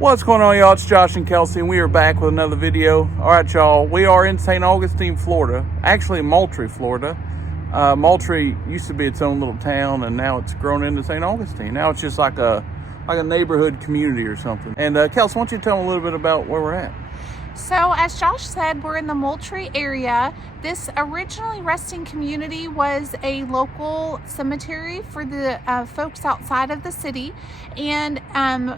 What's going on, y'all? It's Josh and Kelsey, and we are back with another video. All right, y'all, we are in St. Augustine, Florida. Actually, Moultrie, Florida. Moultrie used to be its own little town, and now it's grown into St. Augustine. Now it's just like a neighborhood community or something. And Kelsey, why don't you tell them a little bit about where we're at? So as Josh said, we're in the Moultrie area. This originally resting community was a local cemetery for the folks outside of the city. And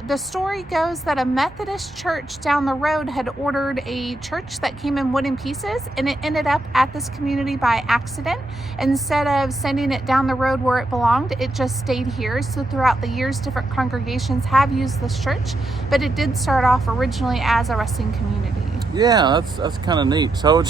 the story goes that a Methodist church down the road had ordered a church that came in wooden pieces, and it ended up at this community by accident. Instead of sending it down the road where it belonged, it just stayed here. So throughout the years, different congregations have used this church, but it did start off originally as a resting community. Yeah, that's kind of neat. So it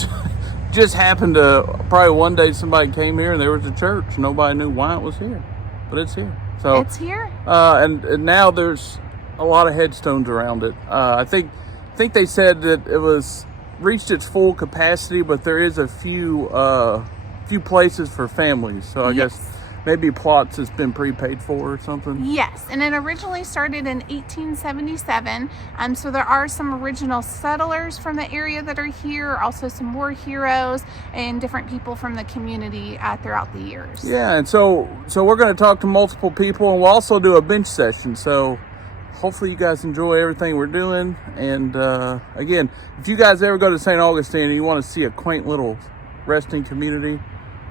just happened to, probably one day somebody came here and there was a church. Nobody knew why it was here, but it's here. So it's here. And now there's a lot of headstones around it. I think they said that it was reached its full capacity, but there is a few places for families. So I guess maybe plots has been prepaid for or something. Yes, and it originally started in 1877. So there are some original settlers from the area that are here, also some war heroes and different people from the community throughout the years. Yeah, and so we're going to talk to multiple people, and we'll also do a bench session. So hopefully you guys enjoy everything we're doing. And again, if you guys ever go to St. Augustine and you want to see a quaint little resting community,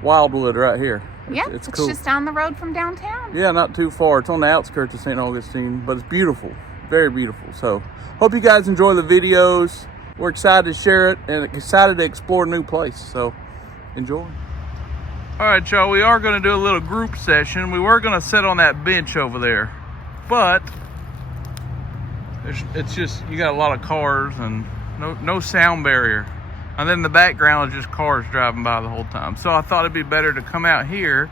Wildwood right here. Yeah, it's cool. Just down the road from downtown. Yeah, not too far. It's on the outskirts of St. Augustine, but it's beautiful, very beautiful. So hope you guys enjoy the videos. We're excited to share it and excited to explore a new place. So enjoy. All right, y'all, we are going to do a little group session. We were going to sit on that bench over there, but it's just, you got a lot of cars and no sound barrier. And then in the background is just cars driving by the whole time. So I thought it'd be better to come out here.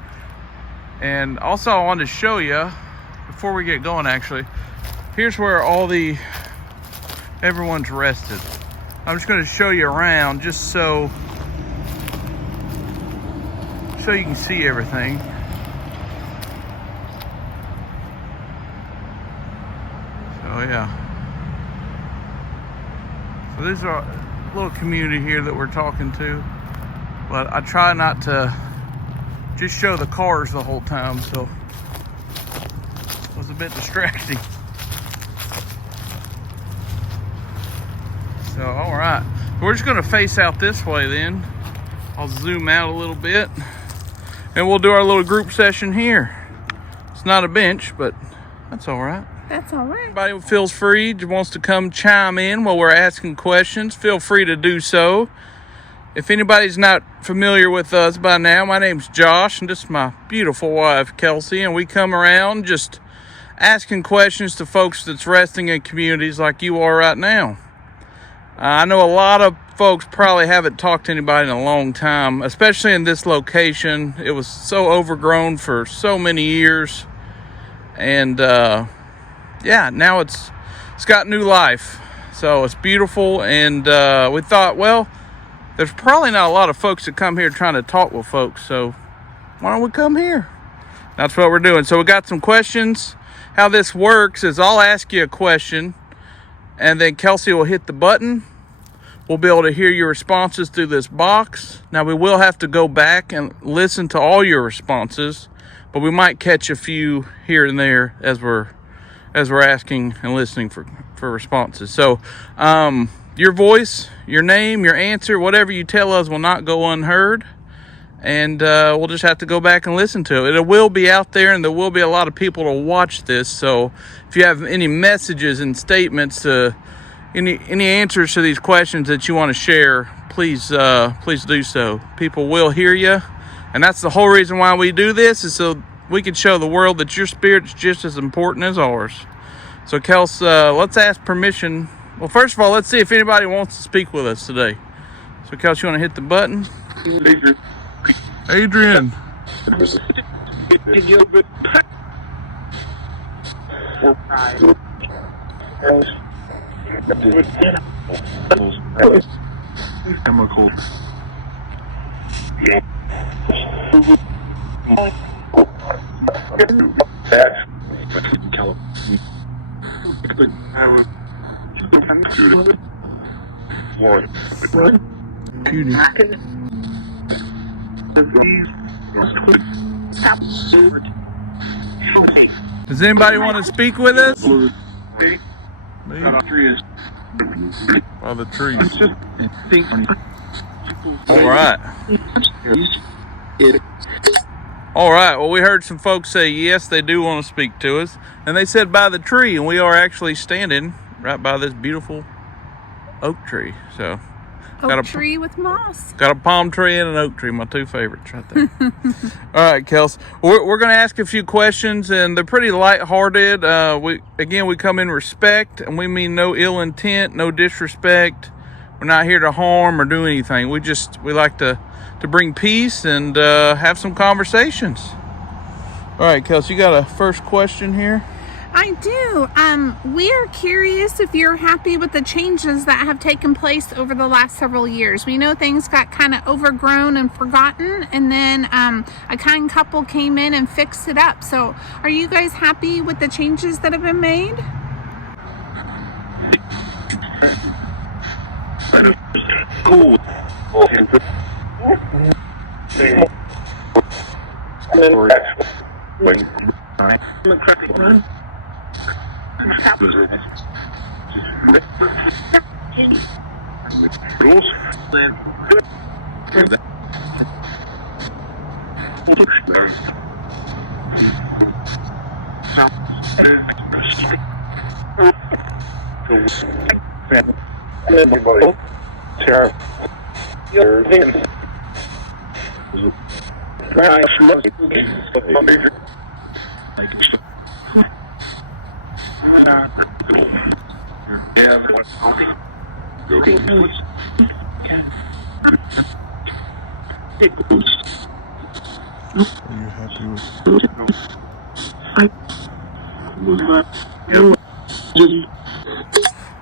And also I wanted to show you, before we get going actually, here's where everyone's rested. I'm just gonna show you around just so you can see everything. So yeah. So these are little community here that we're talking to, but I try not to just show the cars the whole time, so it was a bit distracting. So all right, we're just going to face out this way then. I'll zoom out a little bit and we'll do our little group session here. It's not a bench, but that's all right. That's all right. Anybody who feels free, wants to come chime in while we're asking questions, feel free to do so. If anybody's not familiar with us by now, my name's Josh, and this is my beautiful wife, Kelsey, and we come around just asking questions to folks that's resting in communities like you are right now. I know a lot of folks probably haven't talked to anybody in a long time, especially in this location. It was so overgrown for so many years, and yeah, now it's got new life. So it's beautiful, and we thought, well, there's probably not a lot of folks that come here trying to talk with folks, so why don't we come here? That's what we're doing. So we got some questions. How this works is I'll ask you a question, and then Kelsey will hit the button. We'll be able to hear your responses through this box. Now we will have to go back and listen to all your responses, but we might catch a few here and there as we're asking and listening for responses. So your voice, your name, your answer, whatever you tell us will not go unheard, and we'll just have to go back and listen to it. It will be out there, and there will be a lot of people to watch this. So if you have any messages and statements, any answers to these questions that you want to share, please do so. People will hear you, and that's the whole reason why we do this, is so we can show the world that your spirit's just as important as ours. So, Kels, let's ask permission. Well, first of all, let's see if anybody wants to speak with us today. So, Kels, you want to hit the button? Adrian. Chemical. Cutie. Does anybody want to speak with us? Me? By the trees. All right. All right. Well, we heard some folks say yes, they do want to speak to us. And they said by the tree, and we are actually standing right by this beautiful oak tree. So, Oak tree with moss. Got a palm tree and an oak tree, my two favorites right there. All right, Kels. We're going to ask a few questions, and they're pretty lighthearted. We come in respect, and we mean no ill intent, no disrespect. We're not here to harm or do anything. We like to bring peace and have some conversations. All right, Kels, you got a first question here? I do. We're curious if you're happy with the changes that have taken place over the last several years. We know things got kind of overgrown and forgotten, and then a kind couple came in and fixed it up. So are you guys happy with the changes that have been made? Cool.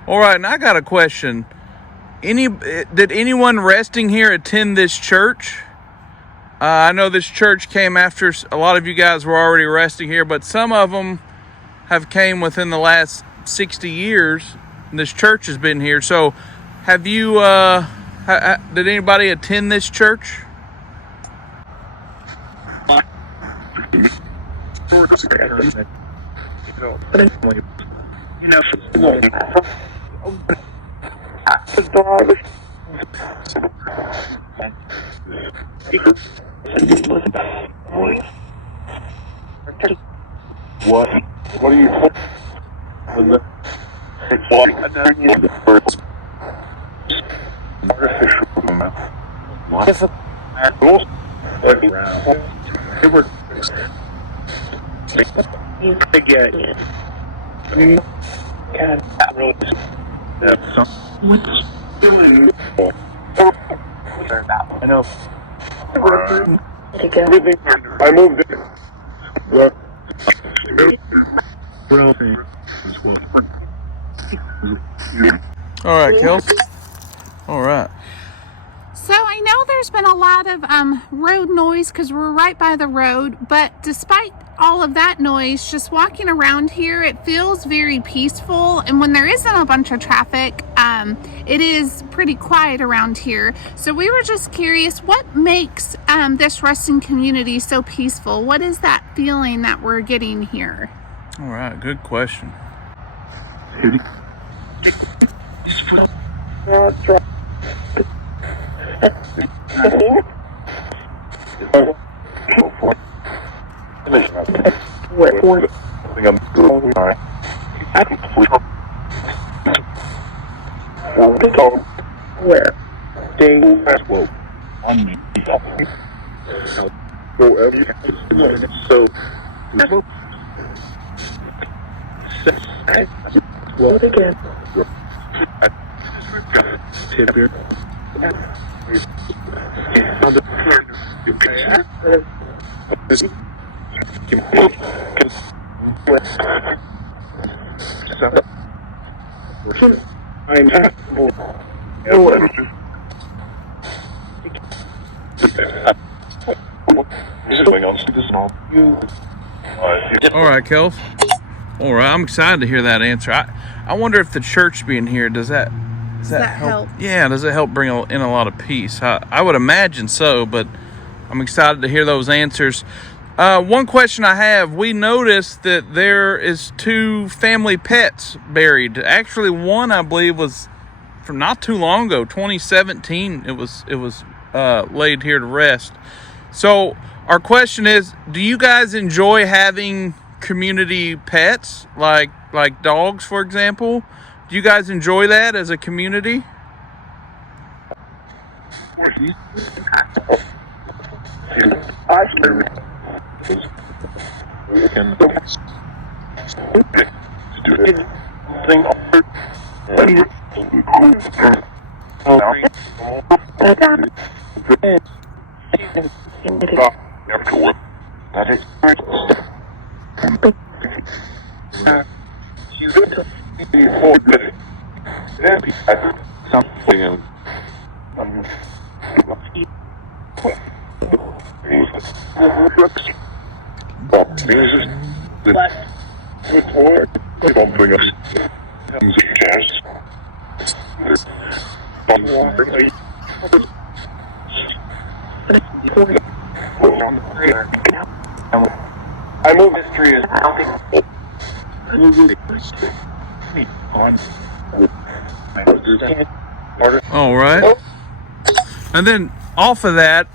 All right, and I got a question. Did anyone resting here attend this church? I know this church came after a lot of you guys were already resting here, but some of them have came within the last 60 years. And this church has been here. So have you, did anybody attend this church? What are you? I know. I moved it. All right, Kels. All right. So I know there's been a lot of road noise because we're right by the road, but despite all of that noise, just walking around here, it feels very peaceful. And when there isn't a bunch of traffic, it is pretty quiet around here. So we were just curious, what makes this resting community so peaceful? What is that feeling that we're getting here? All right, good question. Where? What again? All right, Kels. All right, I'm excited to hear that answer. I wonder if the church being here, does that help? Yeah, does it help bring in a lot of peace? I would imagine so, but I'm excited to hear those answers. One question I have, we noticed that there is 2 family pets buried. Actually, one I believe was from not too long ago, 2017. It was laid here to rest. So our question is, do you guys enjoy having community pets like dogs, for example? Do you guys enjoy that as a community? I move history is All right. And then off of that,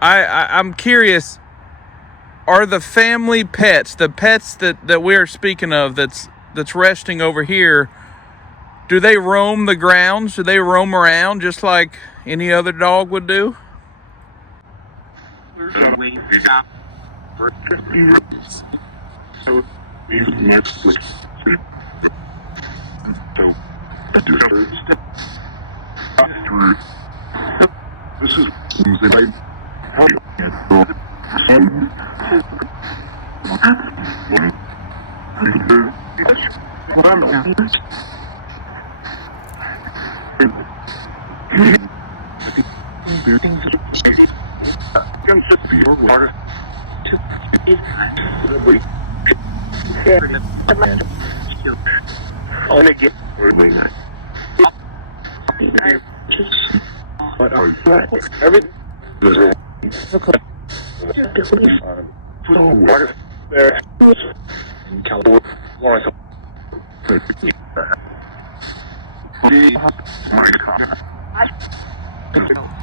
I'm curious, are the family pets, the pets that we're speaking of that's resting over here, do they roam the grounds? Do they roam around just like any other dog would do?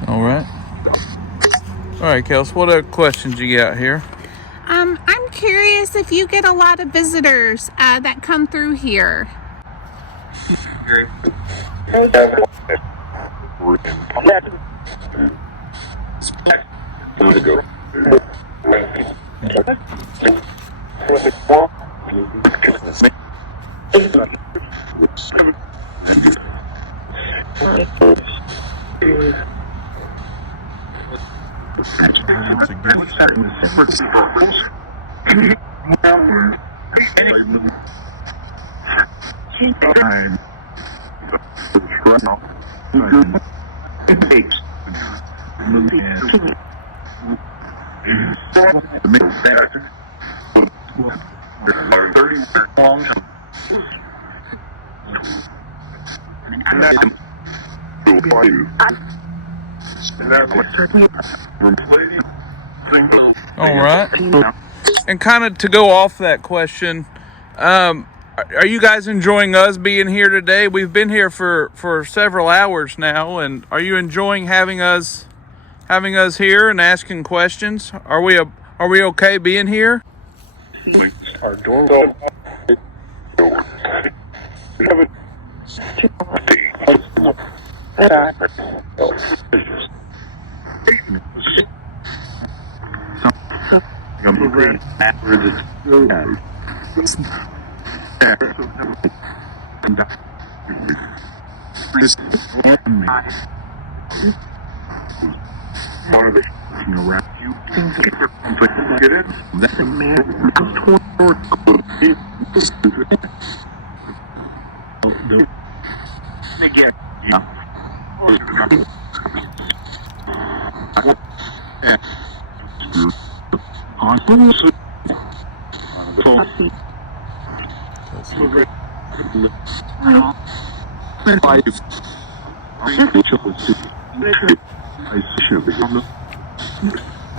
All right. All right, Kels, what other questions you got here? I'm curious if you get a lot of visitors that come through here. All right. And kind of to go off that question, are you guys enjoying us being here today? We've been here for several hours now, and are you enjoying having us here and asking questions? Are we okay being here? our door.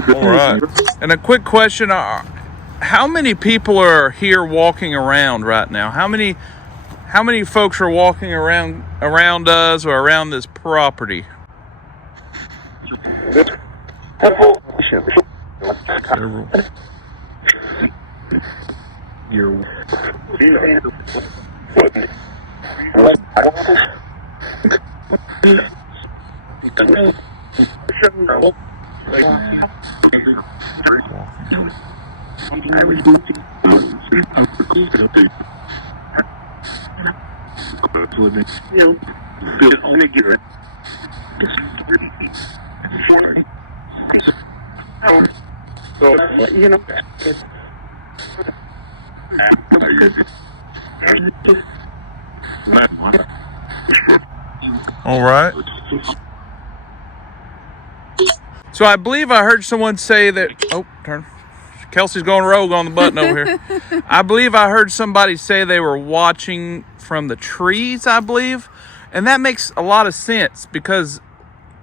All right. And a quick question: how many people are here walking around right now? How many folks are walking around us or around this property? Several. All right. So I believe I heard someone say that. Oh, turn. Kelsey's going rogue on the button over here. I believe I heard somebody say they were watching from the trees, I believe. And that makes a lot of sense because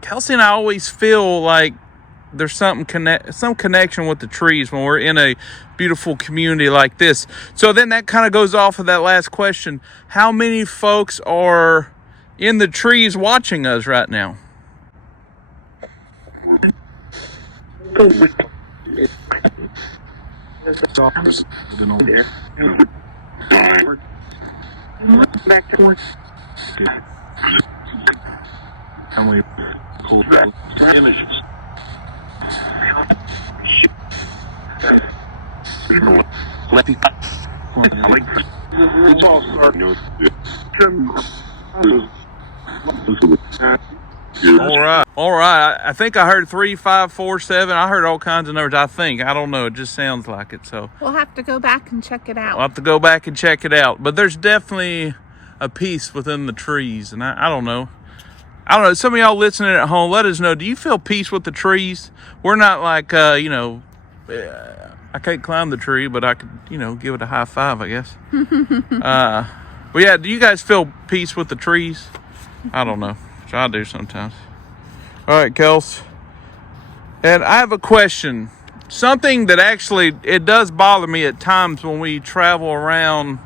Kelsey and I always feel like there's some connection with the trees when we're in a beautiful community like this. So then that kind of goes off of that last question. How many folks are in the trees watching us right now? All right. I think I heard 3, 5, 4, 7. I heard all kinds of numbers. I don't know. It just sounds like it. So we'll have to go back and check it out. But there's definitely a peace within the trees, and I don't know. Some of y'all listening at home, let us know. Do you feel peace with the trees? We're not like I can't climb the tree, but I could give it a high five, I guess. But yeah, do you guys feel peace with the trees? I don't know. I do sometimes. All right, Kels. And I have a question. Something that actually, it does bother me at times when we travel around,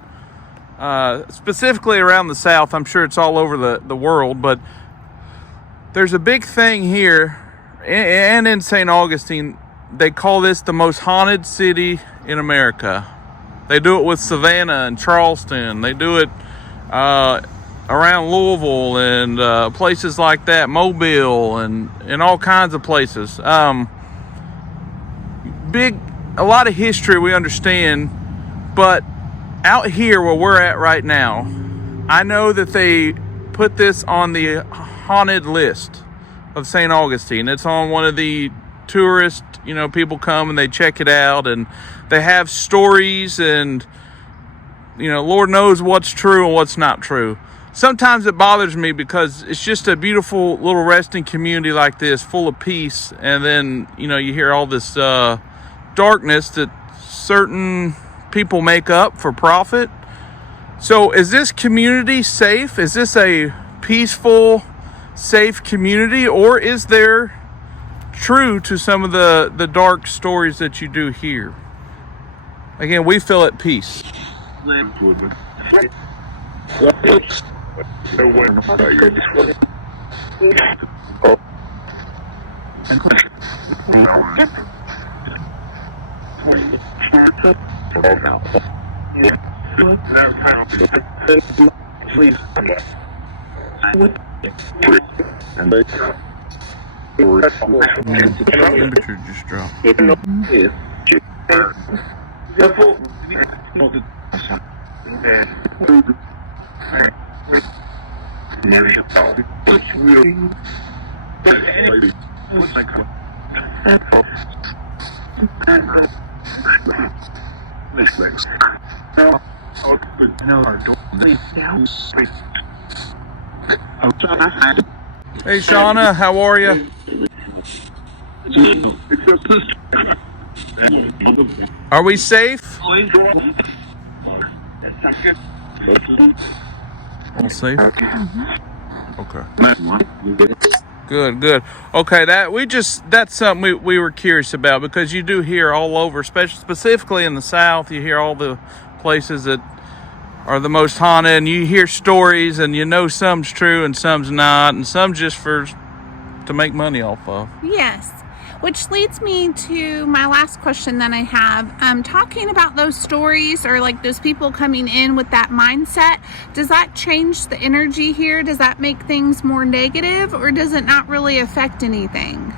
specifically around the South. I'm sure it's all over the world, but there's a big thing here, and in St. Augustine, they call this the most haunted city in America. They do it with Savannah and Charleston. They do it around Louisville and places like that, Mobile and all kinds of places. A lot of history we understand, but out here where we're at right now, I know that they put this on the haunted list of St. Augustine. It's on one of the tourist, people come and they check it out and they have stories and, Lord knows what's true and what's not true. Sometimes it bothers me because it's just a beautiful little resting community like this, full of peace. And then, you hear all this darkness that certain people make up for profit. So is this community safe? Is this a peaceful, safe community? Or is there true to some of the dark stories that you do hear? Again, we feel at peace. Temperature just dropped. Hey Shauna, how are you? Are we safe? All safe? Okay. Good, good. Okay, that's something we were curious about, because you do hear all over, especially specifically in the South, you hear all the places that are the most haunted, and you hear stories, and you know some's true and some's not, and some just to make money off of. Yes. Which leads me to my last question that I have. Talking about those stories, or like those people coming in with that mindset, does that change the energy here? Does that make things more negative, or does it not really affect anything?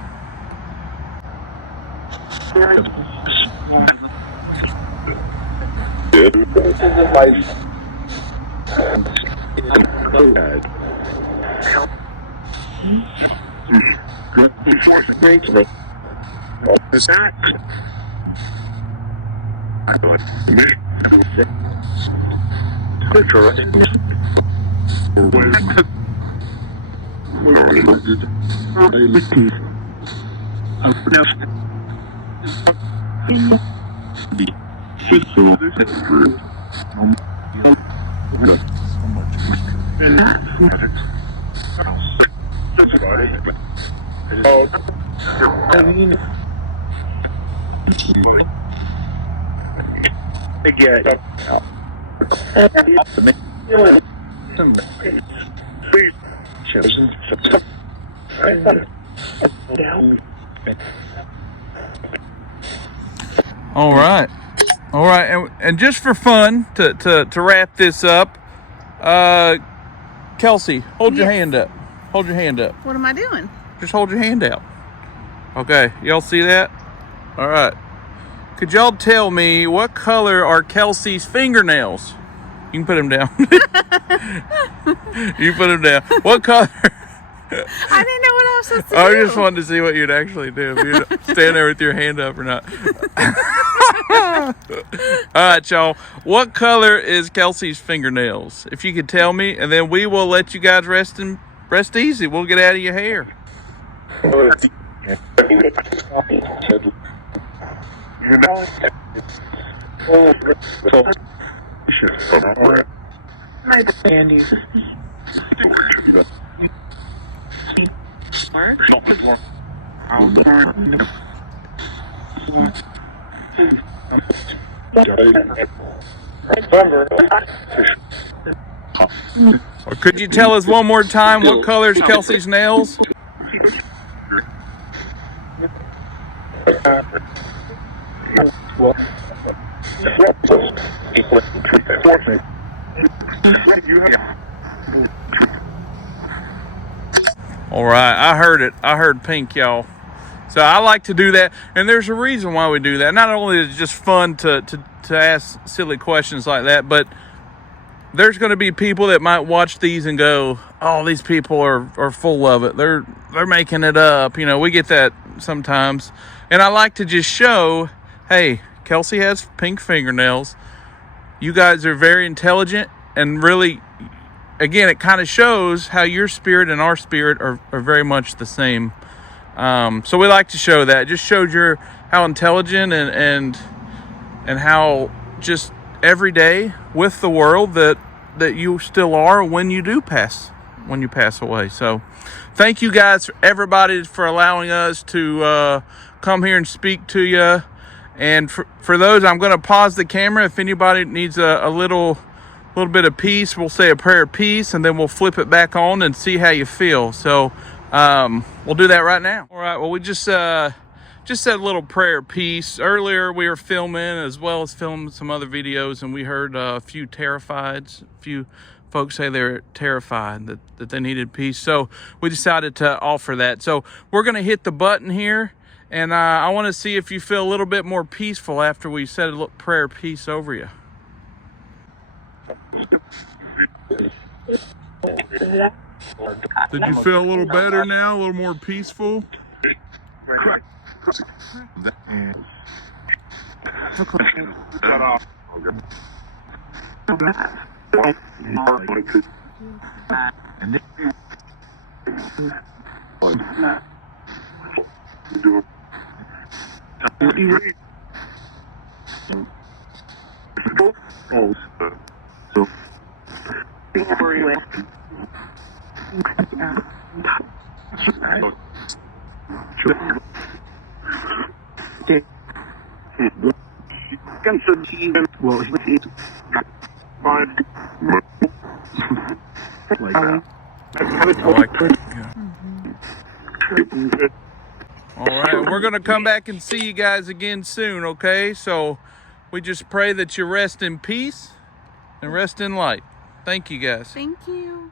All right, and just for fun, to wrap this up, Kelsey, hold your hand up. Hold your hand up. What am I doing? Just hold your hand out. Okay, y'all see that? All right. Could y'all tell me what color are Kelsey's fingernails? You can put them down. You put them down. What color? I didn't know what I was supposed to do. I just wanted to see what you'd actually do, if you'd stand there with your hand up or not. All right, y'all. What color is Kelsey's fingernails? If you could tell me, and then we will let you guys rest easy. We'll get out of your hair. Or could you tell us one more time what color is Kelsey's nails? All right, I heard it. I heard pink, y'all. So I like to do that, and there's a reason why we do that. Not only is it just fun to ask silly questions like that, but there's going to be people that might watch these and go, "Oh, these people are full of it. They're making it up." You know, we get that sometimes, and I like to just show, hey, Kelsey has pink fingernails. You guys are very intelligent, and really, again, it kind of shows how your spirit and our spirit are very much the same. So we like to show that. It just shows how intelligent and how just every day with the world that you still are when you pass away. So thank you guys, everybody, for allowing us to come here and speak to you. And for those, I'm going to pause the camera. If anybody needs a little bit of peace, we'll say a prayer of peace, and then we'll flip it back on and see how you feel. So we'll do that right now. All right, well, we just said a little prayer of peace. Earlier we were filming, as well as filming some other videos, and we heard a few folks say they're terrified, that they needed peace. So we decided to offer that. So we're going to hit the button here, and I want to see if you feel a little bit more peaceful after we said a little prayer of peace over you. Did you feel a little better now? A little more peaceful? Well, he's fine. I like that. Yeah. All right, we're going to come back and see you guys again soon, okay? So we just pray that you rest in peace and rest in light. Thank you, guys. Thank you.